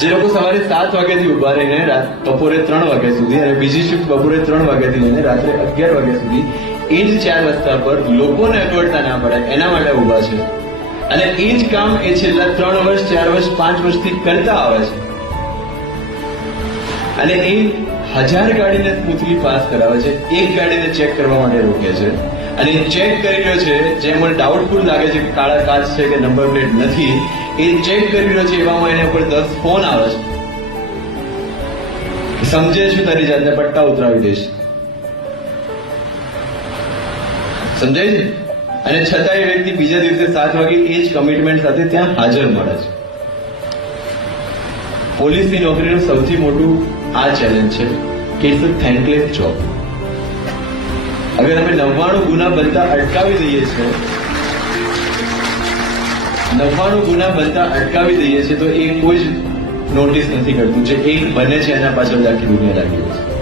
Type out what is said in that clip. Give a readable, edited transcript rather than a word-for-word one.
જે લોકો સવારે 7 વાગ્યાથી ઉભા રહીને બપોરે 3 વાગ્યા સુધી અને બીજી શિફ્ટ બપોરે 3 વાગ્યાથી લઈને રાત્રે 11 વાગ્યા સુધી એ જ 4 રસ્તા પર લોકોને અગવડતા ના પડે એના માટે ઉભા છે. અને એ જ કામ એ છેલ્લા 3 વર્ષ 4 વર્ષ 5 વર્ષથી કરતા આવે છે. અને એ 1000 ગાડીને સ્મૂથલી પાસ કરાવે છે, એક ગાડીને ચેક કરવા માટે રોકે છે. અને ચેક કરી રહ્યો છે, જે મને ડાઉટફુલ લાગે છે કે કાળા કાચ છે કે નંબર પ્લેટ નથી, એ ચેક કરી રહ્યો છે, એવામાં એના ઉપર 10 ફોન આવે છે. સમજે છું તારી જાતને પટ્ટા ઉતરાવી દઈશ, સમજાય છે? અને છતાં એ વ્યક્તિ બીજા દિવસે 7 વાગે એ જ કમિટમેન્ટ સાથે ત્યાં હાજર મળે છે. પોલીસની નોકરીનું સૌથી મોટું આ ચેલેન્જ છે કે ઇટ્સ અ થેન્કલેસ જોબ. અગર અમે 99 ગુના બનતા અટકાવી દઈએ છીએ, 99 ગુના બનતા અટકાવી દઈએ છીએ, તો એ કોઈ જ નોટિસ નથી કરતું. જે એક બને છે એના પાછળ આખી દુનિયા લાગી હોય છે.